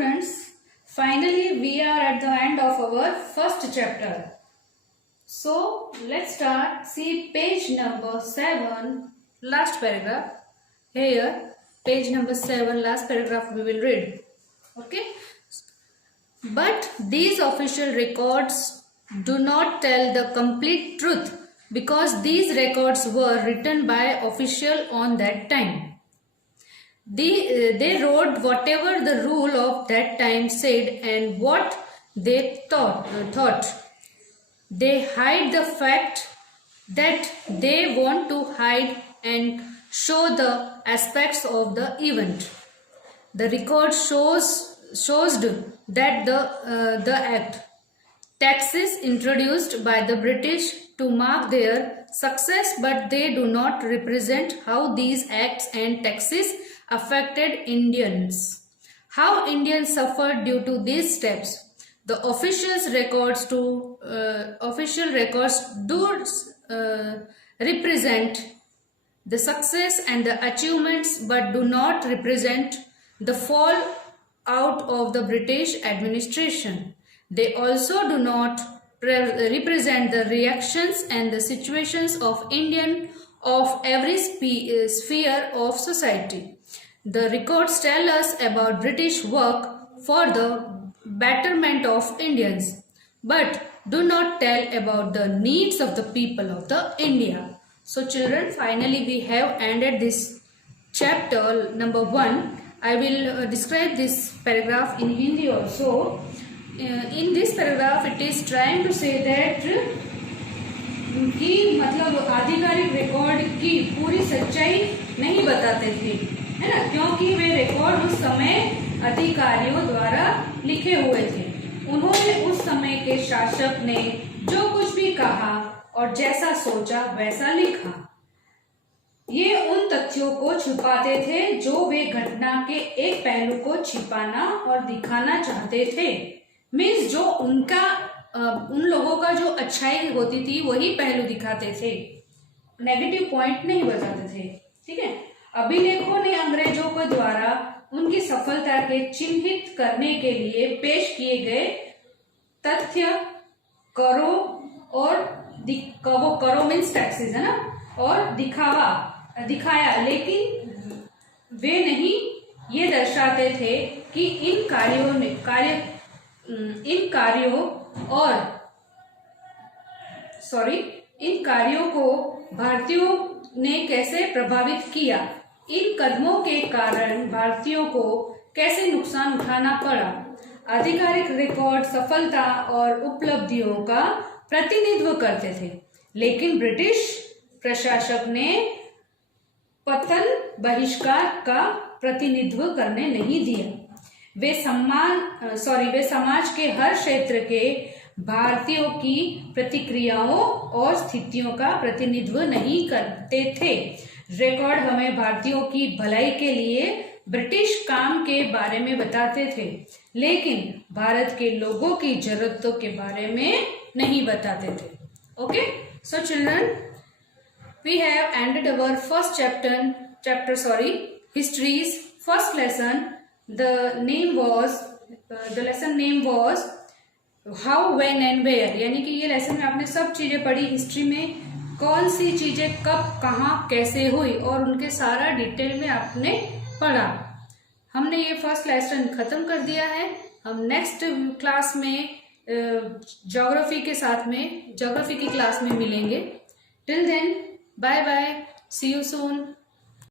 students, finally we are at the end of our first chapter. So let's start. See page number 7, last paragraph. Here, page number 7, last paragraph we will read. Okay. But these official records do not tell the complete truth because these records were written by official on that time. They wrote whatever the rule of that time said and what they thought. They hide the fact that they want to hide and show the aspects of the event. The record shows that the act, taxes introduced by the British to mark their success, but they do not represent how these acts and taxes affected Indians. How Indians suffered due to these steps. The official records do represent the success and the achievements, but do not represent the fall out of the British administration. They also do not represent the reactions and the situations of Indian of every sphere of society. The records tell us about British work for the betterment of Indians, but do not tell about the needs of the people of the India. So children, finally we have ended this chapter number 1. I will describe this paragraph in Hindi also. In this paragraph it is trying to say that कि मतलब आधिकारिक record की पूरी सच्चाई नहीं बताते थे, है ना, क्योंकि वे रिकॉर्ड उस समय अधिकारियों द्वारा लिखे हुए थे। उन्होंने उस समय के शासक ने जो कुछ भी कहा और जैसा सोचा वैसा लिखा। ये उन तथ्यों को छुपाते थे जो वे घटना के एक पहलू को छिपाना और दिखाना चाहते थे। मीन्स जो उन लोगों का जो अच्छाई होती थी वही पहलू दिखाते थे, नेगेटिव पॉइंट नहीं बताते थे। ठीक है। अभिलेखों ने अंग्रेजों के द्वारा उनकी सफलता के चिन्हित करने के लिए पेश किए गए तथ्य करो और करो मीन्स टैक्सेस, है ना, और दिखाया, लेकिन वे नहीं ये दर्शाते थे कि इन कार्यों को भारतीयों ने कैसे प्रभावित किया, इन कदमों के कारण भारतीयों को कैसे नुकसान उठाना पड़ा। आधिकारिक रिकॉर्ड सफलता और उपलब्धियों का प्रतिनिधित्व करते थे, लेकिन ब्रिटिश प्रशासक ने पतन बहिष्कार का प्रतिनिधित्व करने नहीं दिया। वे समाज के हर क्षेत्र के भारतीयों की प्रतिक्रियाओं और स्थितियों का प्रतिनिधित्व नहीं करते थे। रिकॉर्ड हमें भारतीयों की भलाई के लिए ब्रिटिश काम के बारे में बताते थे, लेकिन भारत के लोगों की जरूरतों के बारे में नहीं बताते थे। Okay, so children, we have ended our first history's first lesson. The lesson name was how, when and where, यानी कि ये लेसन में आपने सब चीजें पढ़ी, हिस्ट्री में कौन सी चीजें कब कहाँ कैसे हुई और उनके सारा डिटेल में आपने पढ़ा। हमने ये फर्स्ट लेसन खत्म कर दिया है। हम नेक्स्ट क्लास में ज्योग्राफी की क्लास में मिलेंगे। Till then, bye bye, see you soon.